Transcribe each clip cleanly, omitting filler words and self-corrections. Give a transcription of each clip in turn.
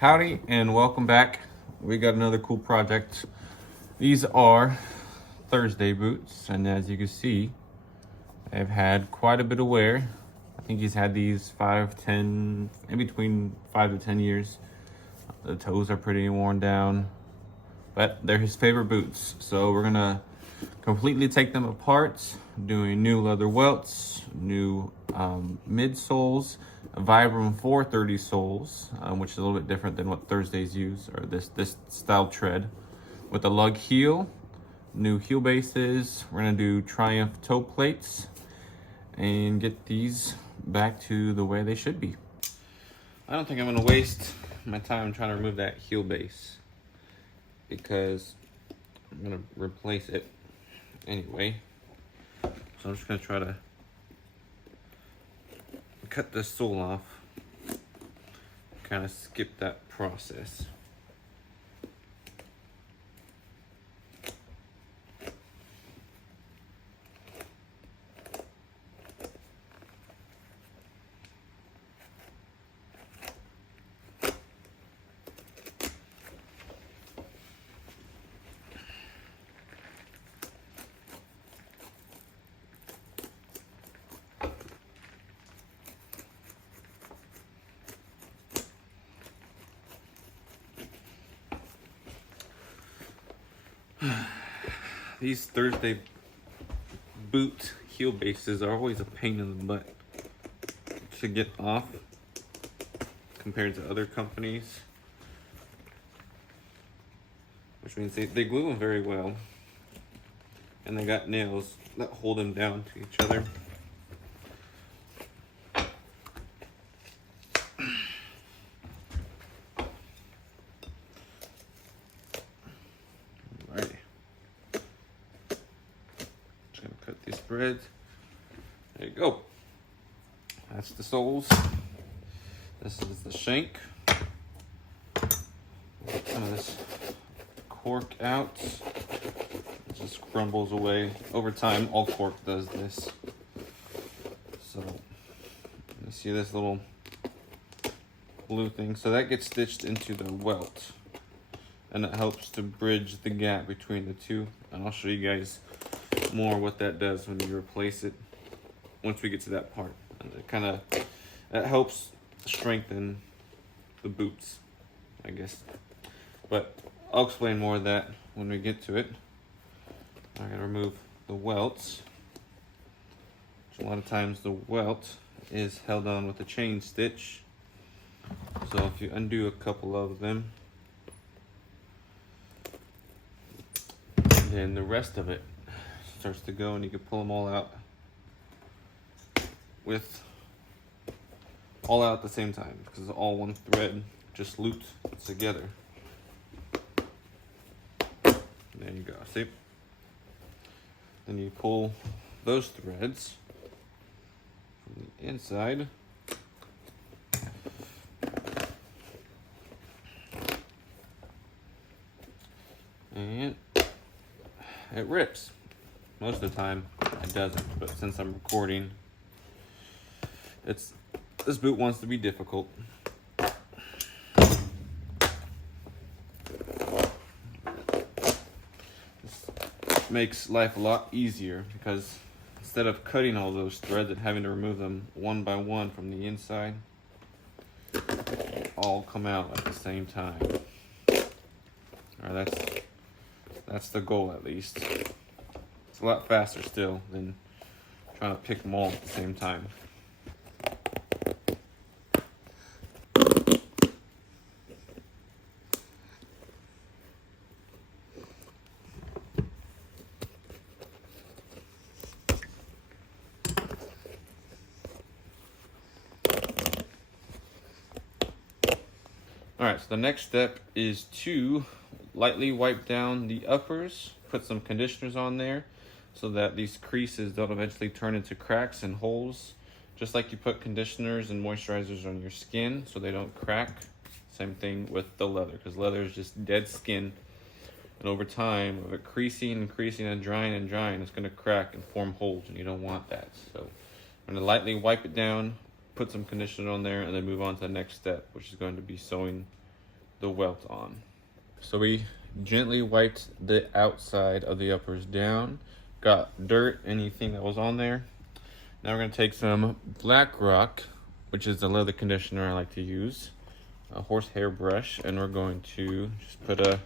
Howdy and welcome back. We got another cool project. These are Thursday boots, and as you can see, they've had quite a bit of wear. I think he's had these 5, 10, in between 5 to 10 years. The toes are pretty worn down, but they're his favorite boots. So we're gonna completely take them apart, doing new leather welts, new midsoles, Vibram 430 soles, which is a little bit different than what Thursdays use, or this style tread, with a lug heel, new heel bases. We're gonna do Triumph toe plates and get these back to the way they should be. I don't think I'm gonna waste my time trying to remove that heel base because I'm gonna replace it anyway. So I'm just gonna try to cut this sole off, kind of skip that process. These Thursday boot heel bases are always a pain in the butt to get off compared to other companies, which means they glue them very well, and they got nails that hold them down to each other. Cut these threads. There you go. That's the soles. This is the shank. Get some of this cork out. It just crumbles away. Over time, all cork does this. So, you see this little blue thing? So that gets stitched into the welt, and it helps to bridge the gap between the two. And I'll show you guys more what that does when you replace it once we get to that part. And it helps strengthen the boots, I guess, but I'll explain more of that when we get to it. I'm gonna remove the welts. A lot of times the welt is held on with a chain stitch, so if you undo a couple of them, then the rest of it starts to go, and you can pull them all out at the same time, because all one thread just looped together. There you go. See? Then you pull those threads from the inside, and it rips. Most of the time it doesn't, but since I'm recording, this boot wants to be difficult. This makes life a lot easier, because instead of cutting all those threads and having to remove them one by one from the inside, they all come out at the same time. All right, that's the goal, at least. It's a lot faster still than trying to pick them all at the same time. All right, so the next step is to lightly wipe down the uppers, put some conditioners on there so that these creases don't eventually turn into cracks and holes, just like you put conditioners and moisturizers on your skin so they don't crack. Same thing with the leather, because leather is just dead skin, and over time, with it creasing and creasing and drying, it's going to crack and form holes, and you don't want that. So I'm going to lightly wipe it down, put some conditioner on there, and then move on to the next step, which is going to be sewing the welt on. So we gently wiped the outside of the uppers down, got dirt, anything that was on there. Now we're gonna take some black rock, which is the leather conditioner I like to use, a horsehair brush, and we're going to just put a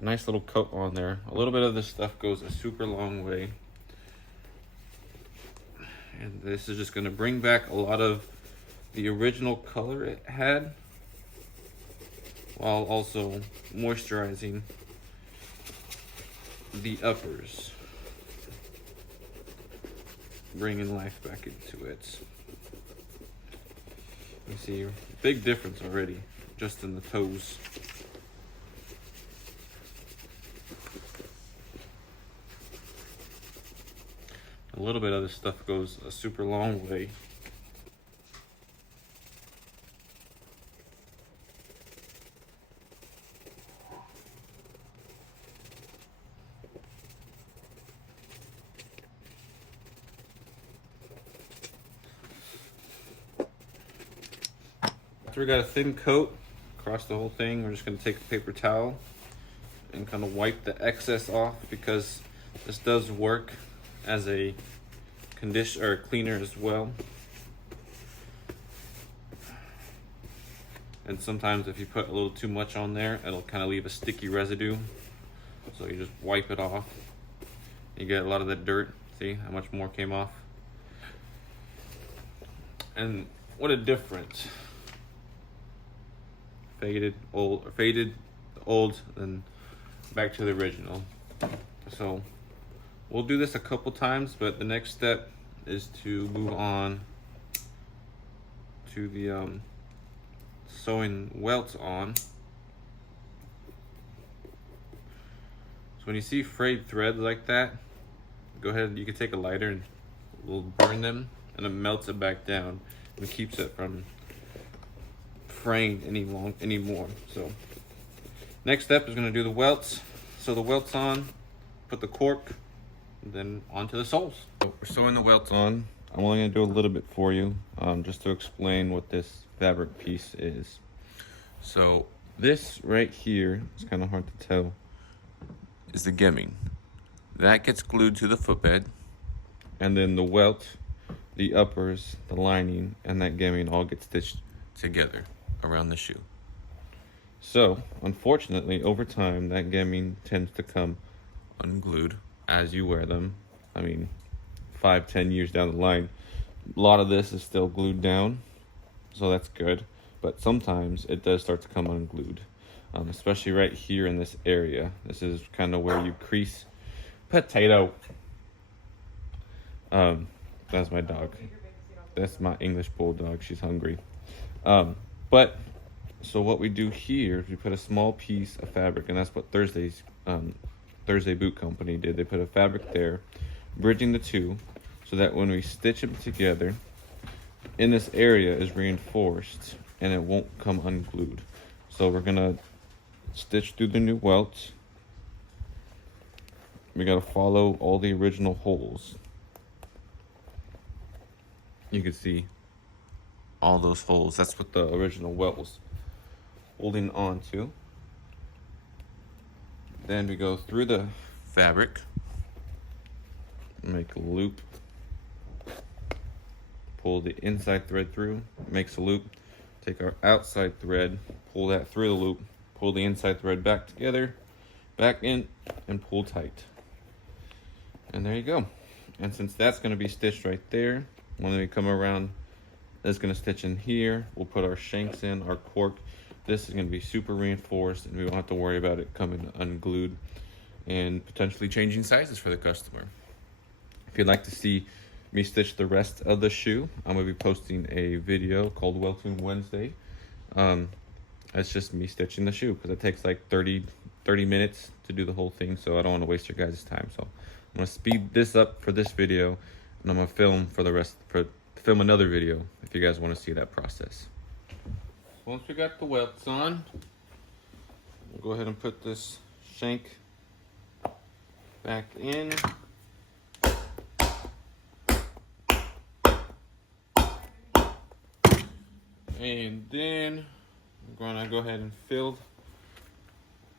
nice little coat on there. A little bit of this stuff goes a super long way. And this is just gonna bring back a lot of the original color it had, while also moisturizing the uppers, bringing life back into it. You see, big difference already, just in the toes. A little bit of this stuff goes a super long way. After we got a thin coat across the whole thing, we're just going to take a paper towel and kind of wipe the excess off, because this does work as a conditioner or cleaner as well. And sometimes if you put a little too much on there, it'll kind of leave a sticky residue. So you just wipe it off. You get a lot of that dirt. See how much more came off? And what a difference. Faded, old, then back to the original. So we'll do this a couple times, but the next step is to move on to the sewing welts on. So when you see frayed threads like that, go ahead, you can take a lighter and we'll burn them, and it melts it back down and keeps it from fraying anymore. So next step is going to do the welts. So the welts on, put the cork, and then onto the soles. So we're sewing the welts on. I'm only going to do a little bit for you, just to explain what this fabric piece is. So this right here, it's kind of hard to tell, is the gemming. That gets glued to the footbed, and then the welt, the uppers, the lining, and that gemming all get stitched together around the shoe. So unfortunately, over time, that gemming tends to come unglued as you wear them. I mean, 5-10 years down the line, a lot of this is still glued down, so that's good. But sometimes it does start to come unglued, especially right here in this area. This is kind of where you crease. Potato. That's my dog. That's my English bulldog. She's hungry. But so what we do here is we put a small piece of fabric, and that's what Thursday Boot Company did. They put a fabric there, bridging the two, so that when we stitch them together, in this area is reinforced and it won't come unglued. So we're gonna stitch through the new welts. We gotta follow all the original holes. You can see all those holes. That's what the original welt was holding on to. Then we go through the fabric, make a loop, pull the inside thread through, makes a loop, take our outside thread, pull that through the loop, pull the inside thread back together, back in, and pull tight. And there you go. And since that's going to be stitched right there, when we come around, that's going to stitch in here. We'll put our shanks in, our cork. This is going to be super reinforced, and we won't have to worry about it coming unglued and potentially changing sizes for the customer. If you'd like to see me stitch the rest of the shoe, I'm going to be posting a video called Welting Wednesday. It's just me stitching the shoe, because it takes like 30 minutes to do the whole thing, so I don't want to waste your guys' time. So I'm going to speed this up for this video, and I'm going to film another video if you guys want to see that process. Once we got the welts on, we'll go ahead and put this shank back in. And then I'm gonna go ahead and fill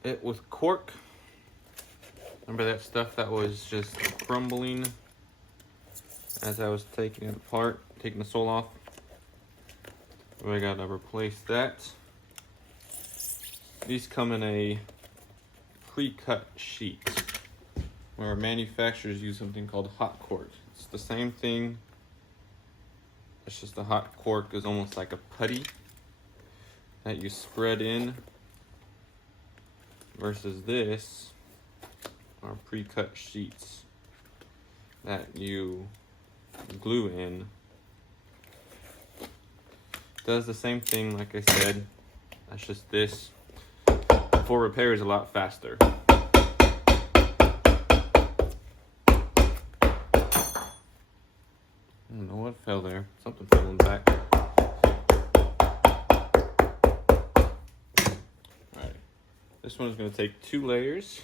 it with cork. Remember that stuff that was just crumbling as I was taking it apart, taking the sole off? I gotta replace that. These come in a pre-cut sheet where manufacturers use something called hot cork. It's the same thing. It's just the hot cork is almost like a putty that you spread in, versus this are pre-cut sheets that you glue in. Does the same thing, like I said. That's just this. For repair is a lot faster. I don't know what fell there. Something fell in the back. Alright. This one is going to take 2 layers.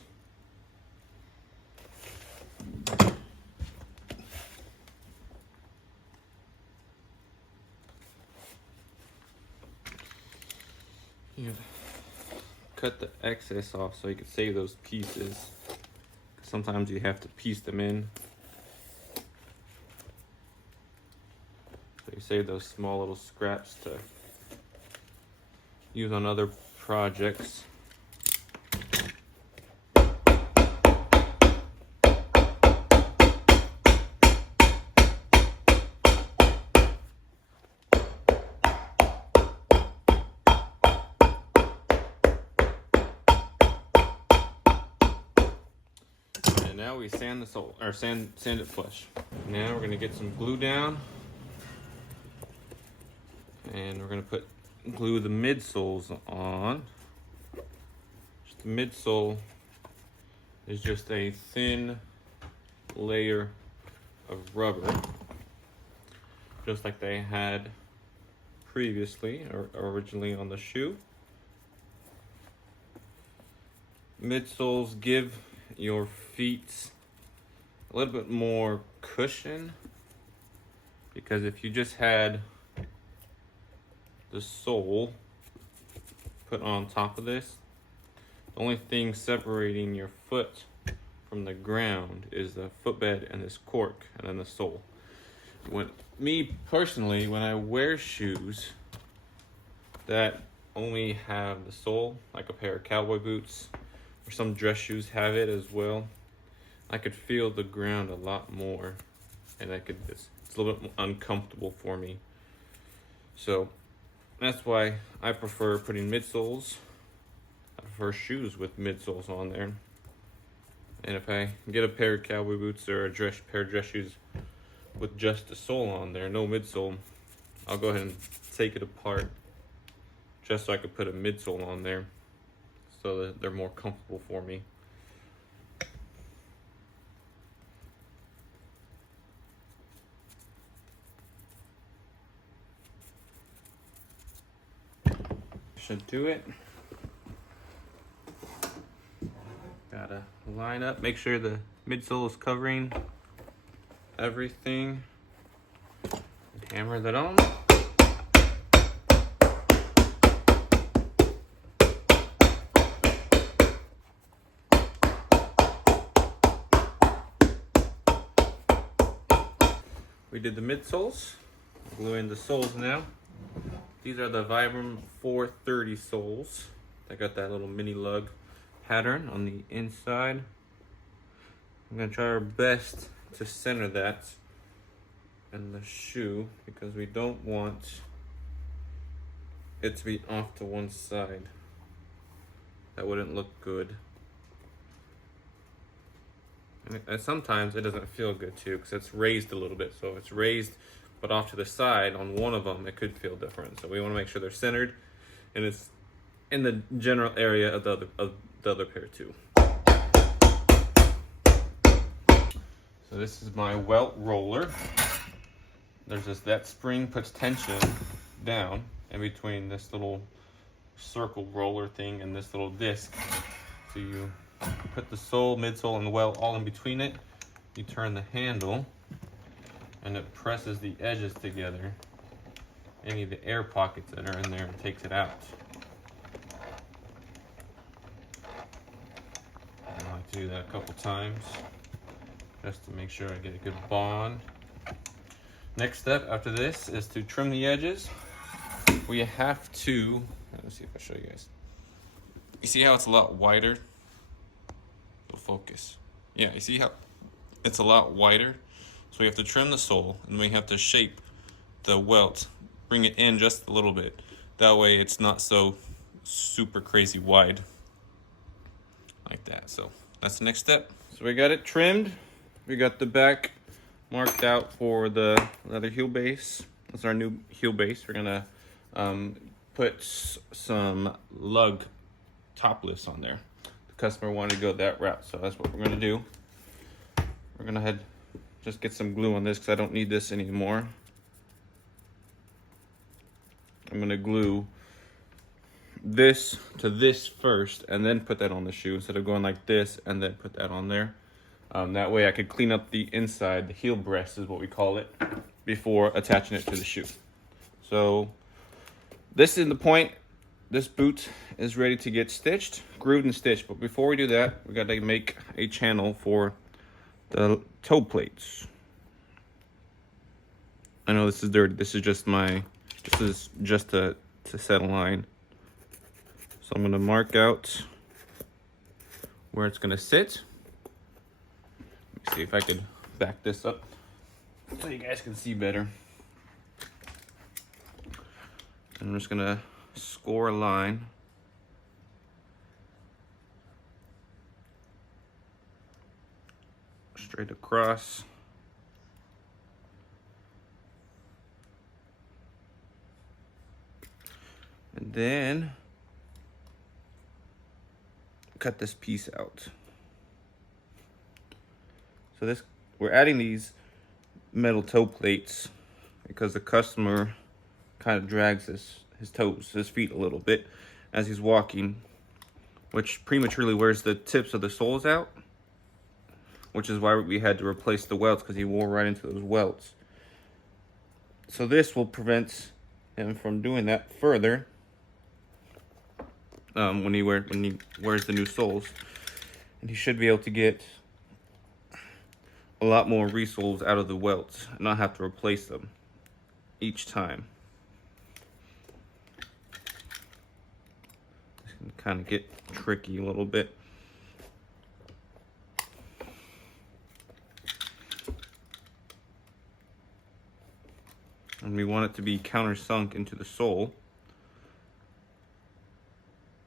You cut the excess off so you can save those pieces. Sometimes you have to piece them in. So you save those small little scraps to use on other projects. Now we sand the sole, or sand it flush. Now we're gonna get some glue down, and we're gonna glue the midsoles on. The midsole is just a thin layer of rubber, just like they had previously or originally on the shoe. Midsoles give your feet a little bit more cushion, because if you just had the sole put on top of this, the only thing separating your foot from the ground is the footbed and this cork, and then the sole. Me personally, when I wear shoes that only have the sole, like a pair of cowboy boots, or some dress shoes have it as well, I could feel the ground a lot more, and it's a little bit uncomfortable for me. So that's why I prefer putting midsoles. I prefer shoes with midsoles on there. And if I get a pair of cowboy boots or a pair of dress shoes with just a sole on there, no midsole, I'll go ahead and take it apart just so I could put a midsole on there, so that they're more comfortable for me. Should do it. Gotta line up, make sure the midsole is covering everything. Hammer that on. We did the midsoles. Glue in the soles now. These are the Vibram 430 soles. They got that little mini lug pattern on the inside. I'm gonna try our best to center that in the shoe, because we don't want it to be off to one side. That wouldn't look good. And sometimes it doesn't feel good too, because it's raised a little bit. So if it's raised but off to the side on one of them, it could feel different. So we want to make sure they're centered and it's in the general area of the other pair too. So this is my welt roller. There's that spring puts tension down in between this little circle roller thing and this little disc. So you put the sole, midsole, and the welt all in between it. You turn the handle and it presses the edges together. Any of the air pockets that are in there and takes it out. do that a couple times just to make sure I get a good bond. Next step after this is to trim the edges. We have to, let's see if I show you guys. You see how it's a lot wider? It'll focus. Yeah, you see how it's a lot wider? So we have to trim the sole, and we have to shape the welt, bring it in just a little bit. That way it's not so super crazy wide like that. So that's the next step. So we got it trimmed. We got the back marked out for the leather heel base. That's our new heel base. We're gonna put some lug top lifts on there. The customer wanted to go that route, so that's what we're gonna do. We're gonna just get some glue on this because I don't need this anymore. I'm gonna glue this to this first and then put that on the shoe instead of going like this and then put that on there. That way I could clean up the inside, the heel breast is what we call it, before attaching it to the shoe. So this is the point. This boot is ready to get stitched, grooved and stitched. But before we do that, we got to make a channel for the toe plates. I know this is dirty. This is just to set a line. So I'm gonna mark out where it's gonna sit. Let me see if I could back this up so you guys can see better. I'm just gonna score a line. Straight across. And then cut this piece out. So this, we're adding these metal toe plates because the customer kind of drags his feet a little bit as he's walking, which prematurely wears the tips of the soles out, which is why we had to replace the welts because he wore right into those welts. So this will prevent him from doing that further when he wears the new soles, and he should be able to get a lot more resoles out of the welts and not have to replace them each time. This can kind of get tricky a little bit. And we want it to be countersunk into the sole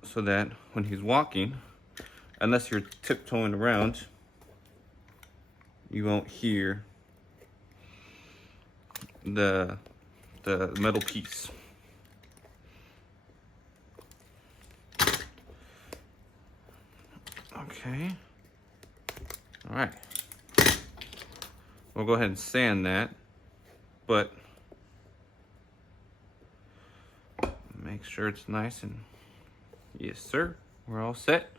so that when he's walking, unless you're tiptoeing around, you won't hear the metal piece. Okay. All right. We'll go ahead and sand that, but make sure it's nice and yes, sir. We're all set.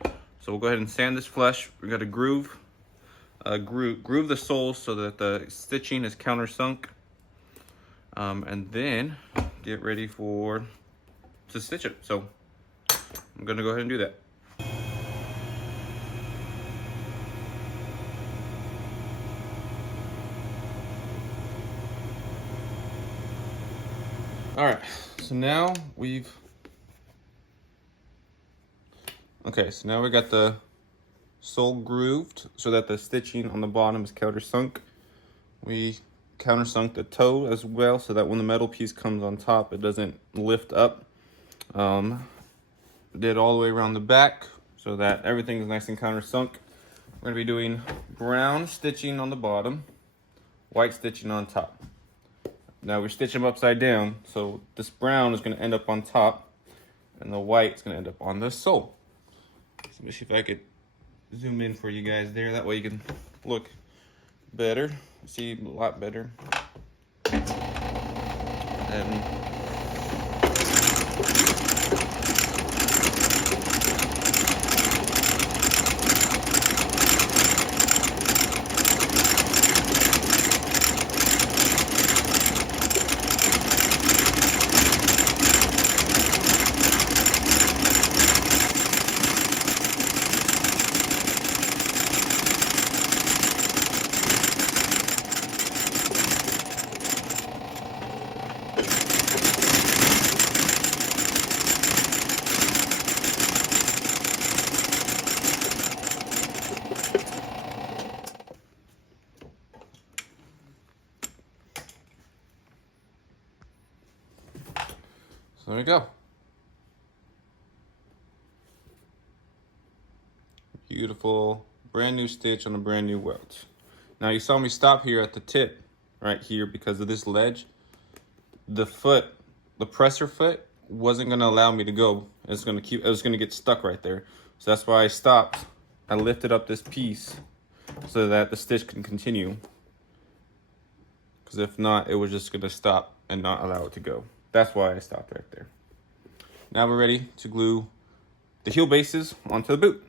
So we'll go ahead and sand this flush. We got to groove the soles so that the stitching is countersunk, and then get ready to stitch it. So I'm gonna go ahead and do that. All right, so now so now we got the sole grooved so that the stitching on the bottom is countersunk. We countersunk the toe as well so that when the metal piece comes on top, it doesn't lift up. Did all the way around the back so that everything is nice and countersunk. We're gonna be doing brown stitching on the bottom, white stitching on top. Now we stitch them upside down, so this brown is gonna end up on top and the white is gonna end up on the sole. So let me see if I could zoom in for you guys there. That way you can look better, see a lot better. And There we go. Beautiful, brand new stitch on a brand new welt. Now you saw me stop here at the tip, right here, because of this ledge. The foot, the presser foot, wasn't gonna allow me to go. It was gonna get stuck right there. So that's why I stopped. I lifted up this piece so that the stitch can continue. Because if not, it was just gonna stop and not allow it to go. That's why I stopped right there. Now we're ready to glue the heel bases onto the boot.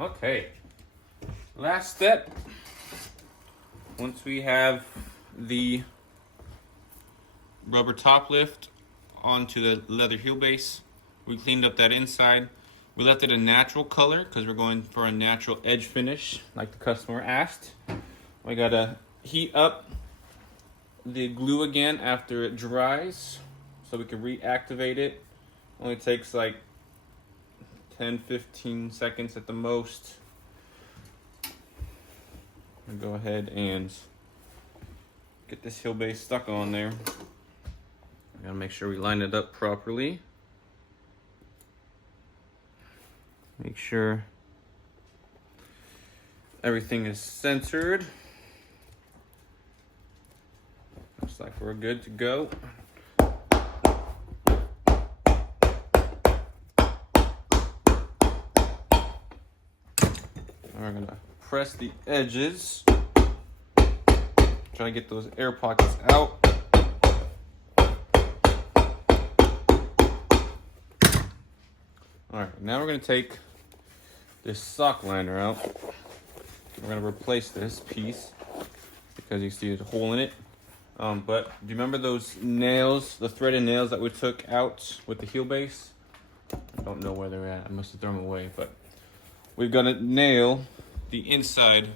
Okay, last step. Once we have the rubber top lift onto the leather heel base, we cleaned up that inside. We left it a natural color because we're going for a natural edge finish like the customer asked. We gotta heat up the glue again after it dries so we can reactivate it. Only takes like 10-15 seconds at the most. I'll go ahead and get this heel base stuck on there. I gotta make sure we line it up properly. Make sure everything is centered. Looks like we're good to go. We're gonna press the edges. Try to get those air pockets out. All right, now we're gonna take this sock liner out. We're gonna replace this piece because you see there's a hole in it. But do you remember those nails, the threaded nails that we took out with the heel base? I don't know where they're at. I must have thrown them away, but we've got to nail the inside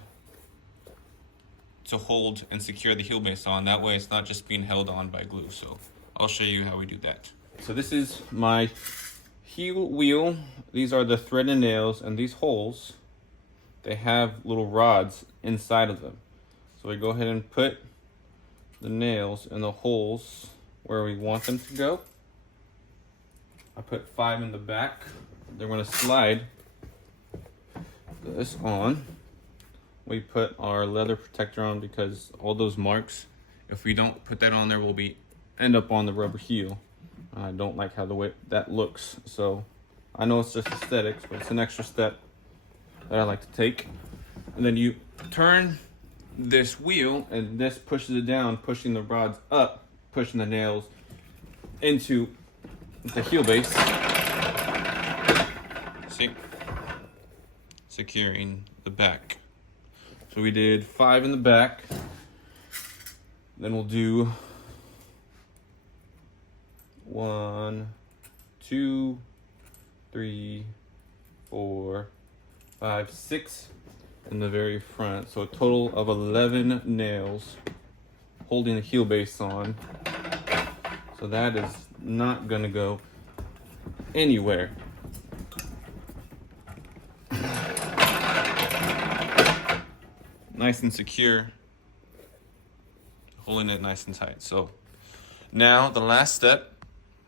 to hold and secure the heel base on. That way it's not just being held on by glue. So I'll show you how we do that. So this is my heel wheel. These are the threaded nails, and these holes, they have little rods inside of them. So we go ahead and put the nails in the holes where we want them to go. I put 5 in the back. They're going to slide this on. We put our leather protector on because all those marks, if we don't put that on there, will end up on the rubber heel. I don't like how the way that looks, so I know it's just aesthetics, but it's an extra step that I like to take. And then you turn this wheel, and this pushes it down, pushing the rods up, pushing the nails into the heel base. See? Securing the back. So we did 5 in the back. Then we'll do 1, 2, 3, 4, 5, 6 in the very front. So a total of 11 nails holding the heel base on. So that is not gonna go anywhere. Nice and secure, holding it nice and tight. So now the last step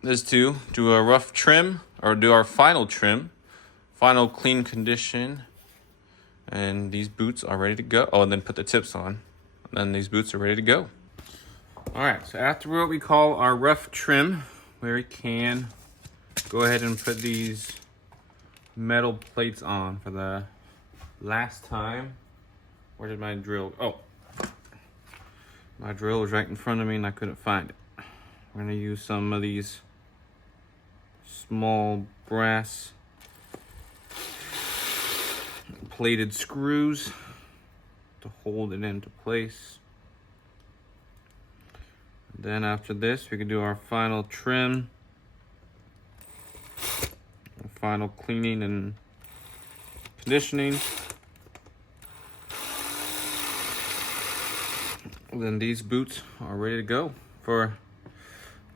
is to do a rough trim, or do our final trim, final clean condition. And these boots are ready to go. Oh, and then put the tips on. And then these boots are ready to go. All right, so after what we call our rough trim, where we can go ahead and put these metal plates on for the last time. Where did my drill? Oh, my drill was right in front of me and I couldn't find it. We're gonna use some of these small brass plated screws to hold it into place. Then after this, we can do our final trim, final cleaning and conditioning. Then these boots are ready to go for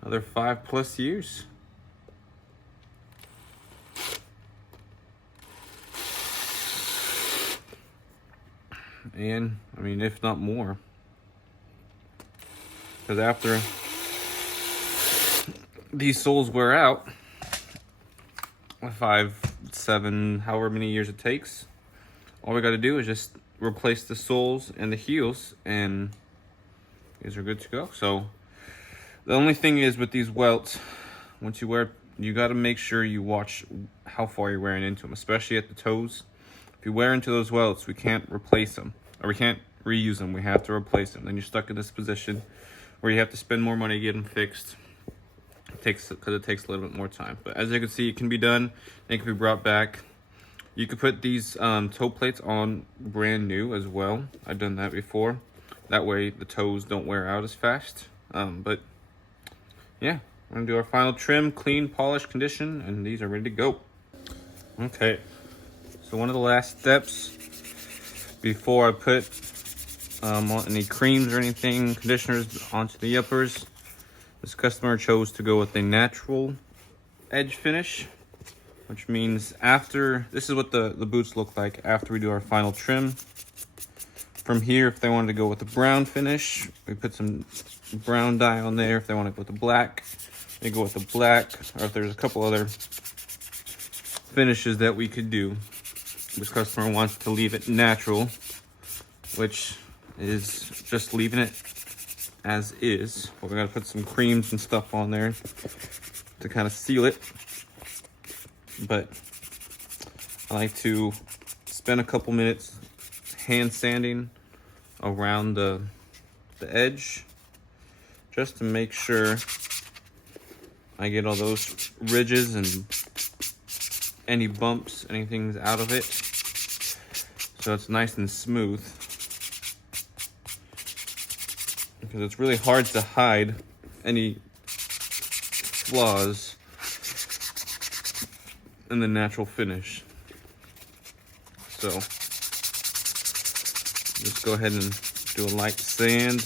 another 5+ years. And I mean, if not more, because after these soles wear out, 5, 7, however many years it takes, all we got to do is just replace the soles and the heels, and these are good to go. So the only thing is with these welts, once you wear, you got to make sure you watch how far you're wearing into them, especially at the toes. If you wear into those welts, we can't replace them, or we can't reuse them. We have to replace them. Then you're stuck in this position where you have to spend more money to get them fixed. Because it takes a little bit more time. But as you can see, it can be done. It can be brought back. You could put these toe plates on brand new as well. I've done that before. That way the toes don't wear out as fast. But yeah, we're gonna do our final trim, clean, polish, condition, and these are ready to go. Okay, so one of the last steps before I put any creams or anything, conditioners onto the uppers, this customer chose to go with a natural edge finish, which means after, this is what the boots look like after we do our final trim. From here, if they wanted to go with the brown finish, we put some brown dye on there. If they want to go with the black, they go with the black. Or if there's a couple other finishes that we could do. This customer wants to leave it natural, which is just leaving it as is. But we're gonna put some creams and stuff on there to kind of seal it. But I like to spend a couple minutes hand sanding around the edge, just to make sure I get all those ridges and any bumps, anything's out of it, so it's nice and smooth. Because it's really hard to hide any flaws in the natural finish. So just go ahead and do a light sand,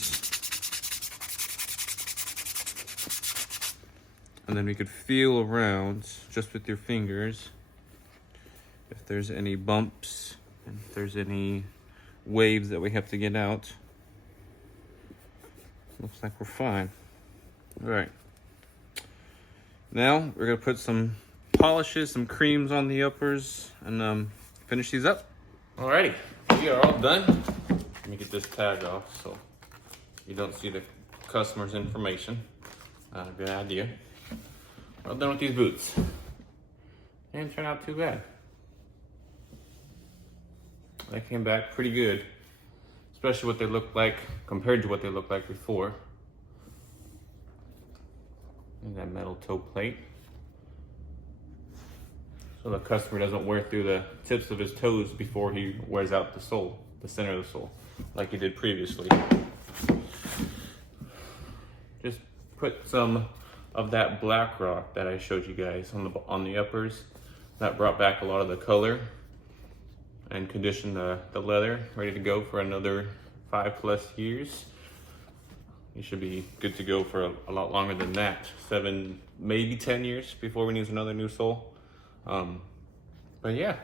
and then we could feel around just with your fingers if there's any bumps and if there's any waves that we have to get out. Looks like we're fine. All right. Now we're gonna put some polishes, some creams on the uppers, and finish these up. Alrighty, we are all done. Let me get this tag off so you don't see the customer's information. Good idea. We're all done with these boots. They didn't turn out too bad. They came back pretty good, especially what they look like compared to what they looked like before. And that metal toe plate, so the customer doesn't wear through the tips of his toes before he wears out the sole, the center of the sole, like he did previously. Just put some of that black rock that I showed you guys on the uppers. That brought back a lot of the color and conditioned the leather, ready to go for another 5+ years. You should be good to go for a lot longer than that. 7, maybe 10 years before we need another new sole. But yeah,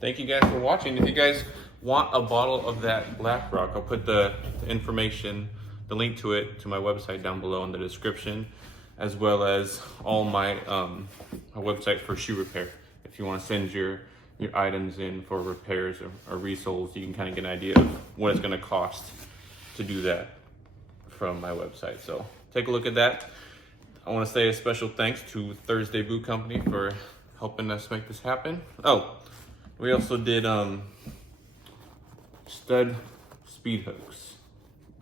thank you guys for watching. If you guys want a bottle of that black rock, I'll put the information, the link to it, to my website down below in the description, as well as all my a website for shoe repair. If you want to send your items in for repairs or resoles, you can kind of get an idea of what it's going to cost to do that from my website. So take a look at that. I want to say a special thanks to Thursday Boot Company for helping us make this happen. Oh, we also did stud speed hooks,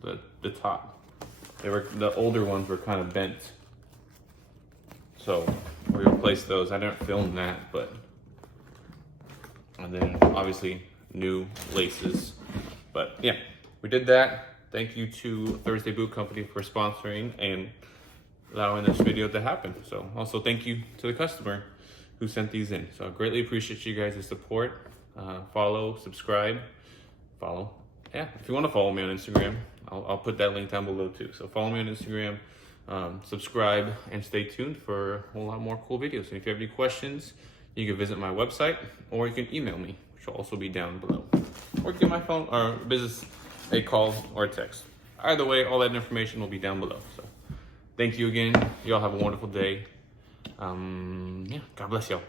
the top. The older ones were kind of bent, so we replaced those. I didn't film that, but, and then obviously new laces. But yeah, we did that. Thank you to Thursday Boot Company for sponsoring and allowing this video to happen. So also thank you to the customer who sent these in. So I greatly appreciate you guys' support. Follow, subscribe, follow. Yeah, if you want to follow me on Instagram, I'll put that link down below too. So follow me on Instagram, subscribe, and stay tuned for a whole lot more cool videos. And if you have any questions, you can visit my website, or you can email me, which will also be down below. Or give my phone or business a call or a text. Either way, all that information will be down below. So Thank you again. Y'all have a wonderful day. Yeah, God bless y'all.